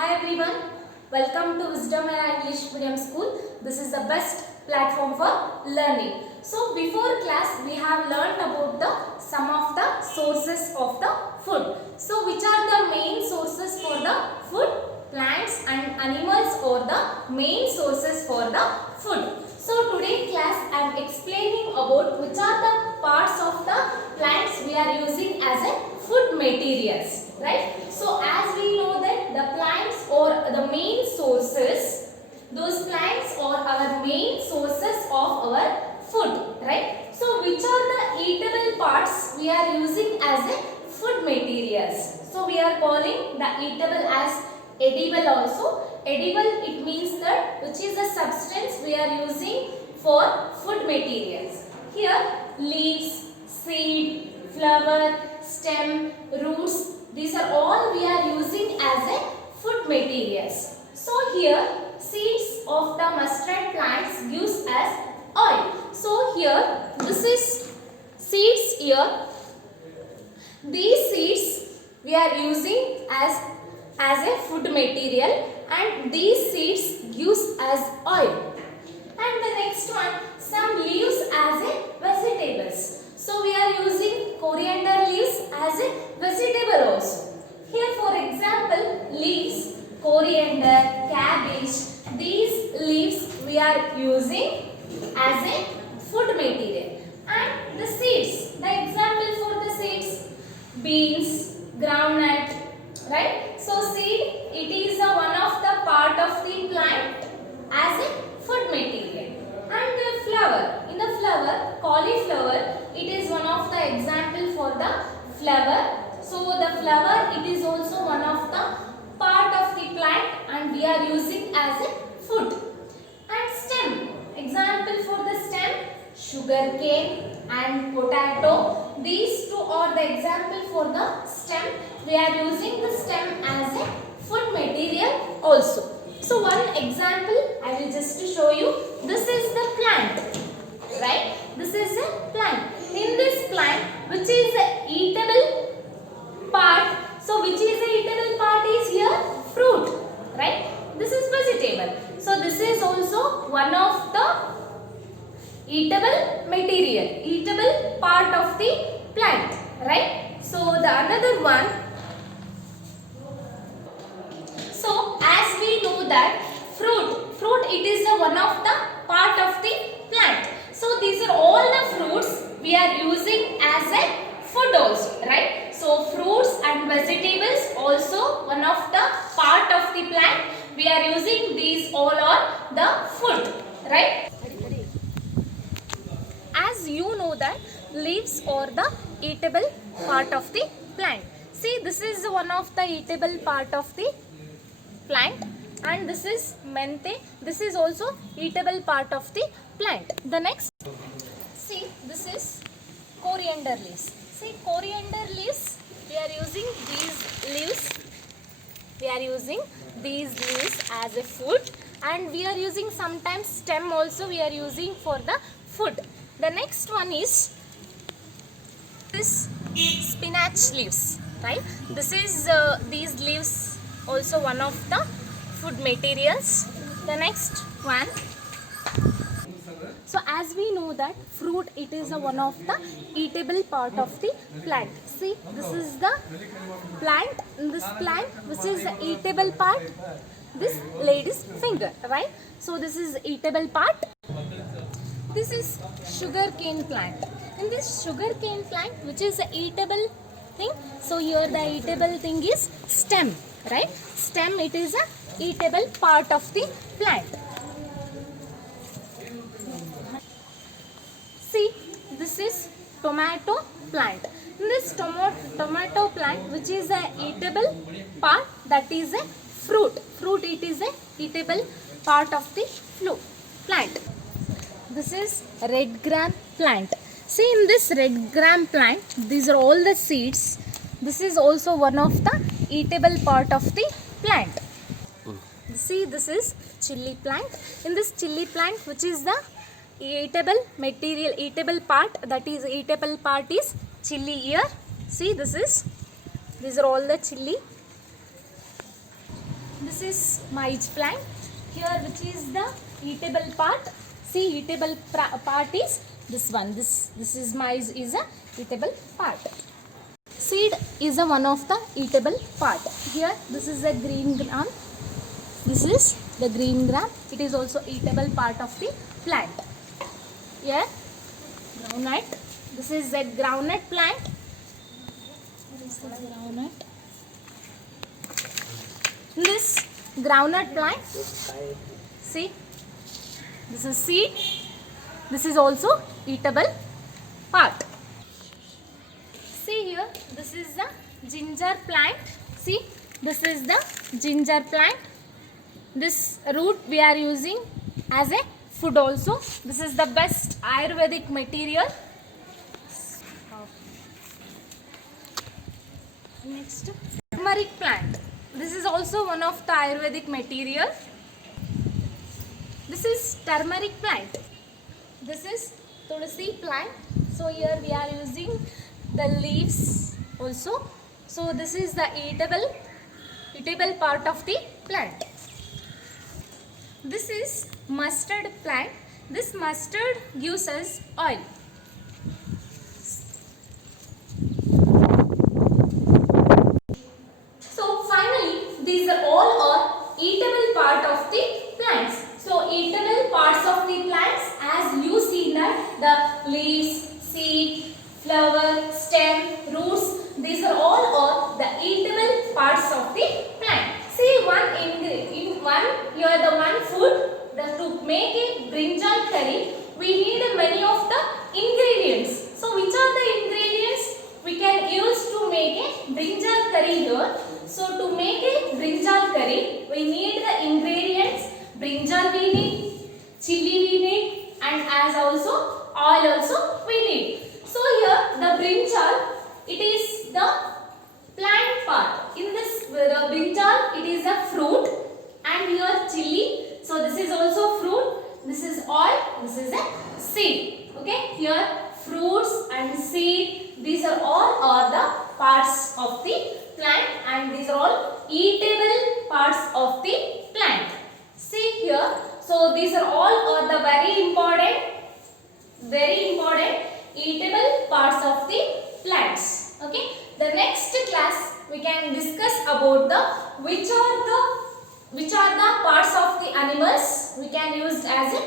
Hi everyone, welcome to Wisdom and English Medium School. This is the best platform for learning. So before class we have learned about some of the sources of the food. So which are the main sources for the food? Plants and animals are the main sources for the food. So today class I am explaining about which are the parts of the plants we are using as a food materials, right? So as we know that the plants or the main sources, those plants are our main sources of our food, right? So which are the eatable parts we are using as a food materials? So we are calling the eatable as edible also. Edible, it means that which is the substance we are using for food materials. Here leaves, seed, flower, stem, roots, these are all we are using as a food materials. So here seeds of the mustard plants gives us oil. So here this is seeds here. These seeds we are using as a food material and these seeds gives us oil. And the next one, some leaves as a vegetables. So we are using coriander leaves as a vegetable also. Here for example, leaves, coriander, cabbage, these leaves we are using as a food material. And the seeds, the example for the seeds, beans, groundnut, right? So seed, it is one of the part of the plant as a food material. And the flower, in the flower, cauliflower, it is one of the example for the flower. So the flower, it is also one of the part of the plant and we are using as a food. And stem, example for the stem, sugar cane and potato. These two are the example for the stem. We are using the stem as a food material also. So one example I will just show you. This is the plant, right? This is a plant. In this plant, which is the eatable part. So which is the eatable part is here? Fruit, right? This is vegetable. So this is also one of the eatable material, eatable part of the plant, right? So the another one. So as we know that fruit it is one of the part of the plant. So these are all the fruits we are using as a food also, right? So fruits and vegetables also one of the part of the plant. We are using these all are the food, right? As you know that leaves are the eatable part of the plant. See, this is one of the eatable part of the plant and this is menthe. This is also eatable part of the plant. The next, see, this is coriander leaves. See, coriander leaves, we are using these leaves. We are using these leaves as a food and we are using sometimes stem also we are using for the food. The next one is this spinach leaves, right? This is these leaves also one of the food materials. The next one. So as we know that fruit it is one of the eatable part of the plant. See, this is the plant. In this plant which is the eatable part, this lady's finger, right? So this is eatable part. This is sugar cane plant. In this sugar cane plant which is the eatable thing, so here the eatable thing is stem, right? Stem, it is a eatable part of the plant. See, this is tomato plant. In this tomato plant which is a eatable part, that is a fruit. Fruit, it is a eatable part of the plant. This is red gram plant. See, in this red gram plant, these are all the seeds. This is also one of the eatable part of the plant. See, this is chili plant. In this chili plant, which is the eatable material, eatable part, that is eatable part is chili here. See, these are all the chili. this is maize plant. Here, which is the eatable part? See, eatable part is this one. This is maize is a eatable part. Seed is a one of the eatable part. Here, this is a green gram. This is the green gram. It is also eatable part of the plant. Here, groundnut. This is a groundnut plant. What is the groundnut? This groundnut plant. See, this is seed. This is also eatable part. See here, this is the ginger plant. See, this is the ginger plant. This root we are using as a food also. This is the best Ayurvedic material. Next, turmeric plant. This is also one of the Ayurvedic material. This is turmeric plant. This is tulsi plant. So here we are using the leaves also. So this is the eatable part of the plant. This is mustard plant. This mustard gives us oil. So finally, these are all eatable part of the plants. So eatable parts of the plants, as you see that the leaves, seed, flower, stem, roots, these are all the eatable parts of the plant. See, here the one food, to make a brinjal curry, we need many of the ingredients. So which are the ingredients we can use to make a brinjal curry here? So to make a brinjal curry, we need the ingredients. Brinjal we need, chili we need, and as also oil also we need. So here the brinjal, it is the plant part. In this the brinjal, it is a fruit, and here chili. So this is also fruit. This is oil. This is a seed. Okay. Here fruits and seed. These are all the parts of the plant, and these are all eatable parts of the plant. See here. So these are all the very important eatable parts of the plants. Okay. The next class we can discuss about which are the parts of the animals we can use as a